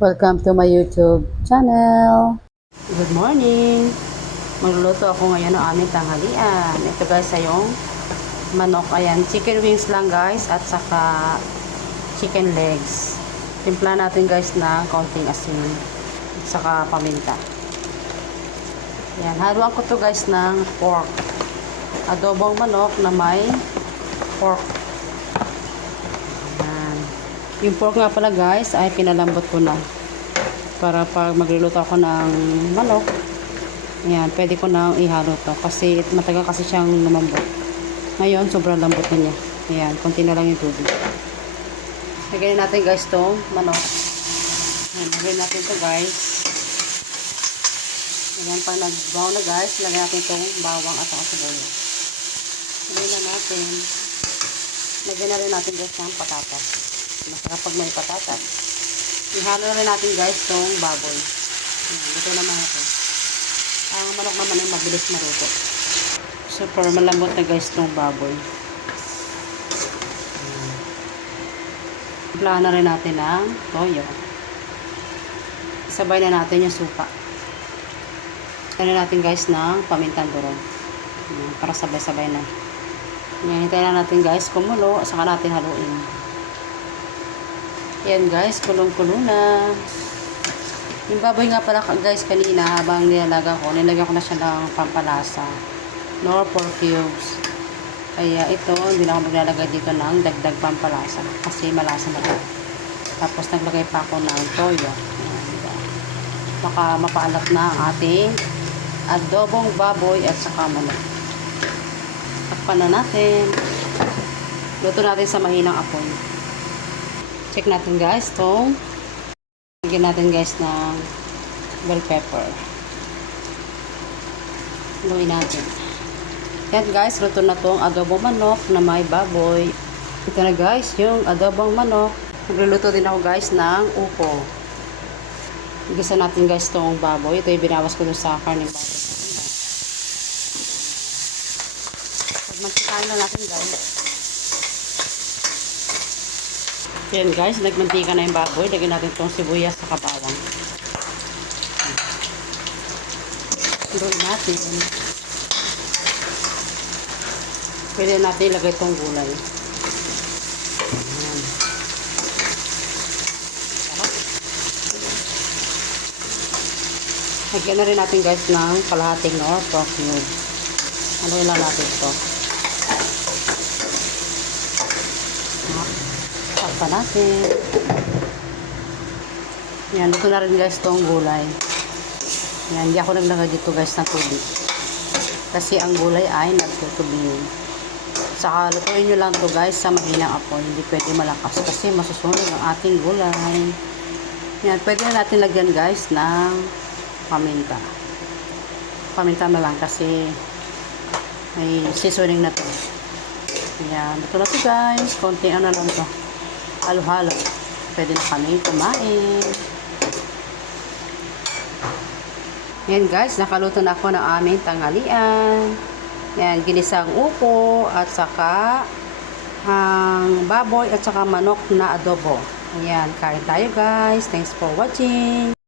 Welcome to my YouTube channel. Good morning. Magluluto ako ngayon ng aming tanghalian. Ito guys ay yung manok. Ayan, chicken wings lang guys at saka chicken legs. Timpla natin guys ng konting asin at saka paminta. Ayan, haluan ko to guys ng pork. Adobong manok na may pork. Yung pork nga pala guys ay pinalambot ko na. Para pag magluluto ako ng manok, ayan, pwede ko na ihalo to. Kasi matagal kasi siyang lumambot. Ngayon, sobrang lambot na niya. Ayan, konti na lang yung tubig. Lagyan natin guys tong manok. Ayan, lagyan natin to guys. Ayan, pag nag-brown na guys, lagyan natin tong bawang at saka sibuyas. Lagyan na natin. Lagyan na rin natin guys ng patatas. Masarap pag may patatas. Ihalo na rin natin guys tong baboy. Ayan, dito naman ito. Ang manok naman ay mabilis maluto. Super malambot na guys tong baboy. Timplahan na rin natin ng toyo. Sabay na natin yung suka. Ano natin guys ng pamintang durog. Para sabay-sabay na. Ayan, hintayin na natin guys kumulo. Saka natin haluin. Ayan guys, kulong-kulo na. Yung baboy nga pala guys kanina habang nilalaga ko, nilagyan ko na siya ng pampalasa. Nor pork cubes. Kaya ito, hindi na ako maglalagay dito ng dagdag pampalasa. Kasi malasa na ito. Tapos naglagay pa ako ng toyo. Baka mapaalat na ang ating adobong baboy at saka manok. Takpan na natin. Luto natin sa mahinang apoy. Check natin guys tong Lagyan natin guys ng bell pepper. Luin natin. Yan guys, luto na tong adobong manok na may baboy. Ito na guys, yung adobong manok. Nagluluto din ako guys ng upo. Gisa natin guys tong baboy. Ito yung binawas ko sa karning baboy. Pagmantikain na natin guys. Yan guys, nagmantika na yung baboy. Lagyan natin itong sibuyas sa kabawang. Luin natin. Pwede natin ilagay itong gulay. Ayan. Lagyan na rin natin guys ng kalahating nor pork cube. Ano lang natin ito? Takpa natin. Yan, ito na rin guys tong gulay. Yan, hindi ako naglagay dito guys ng tubig. Kasi ang gulay ay nagtutubig. Saka lutuin nyo lang to guys sa mahinang apoy. Hindi pwede malakas kasi masusunog ang ating gulay. Yan, pwede na natin lagyan guys ng paminta. Paminta na lang kasi may seasoning na to. Yan, ito na to guys. Konting ano lang to. Halo-halo. Pwede na kami kumain. Yan guys, nakaluto na ako ng aming tanghalian. Yan, ginisang upo at saka ang baboy at saka manok na adobo. Ayan, kain tayo guys. Thanks for watching.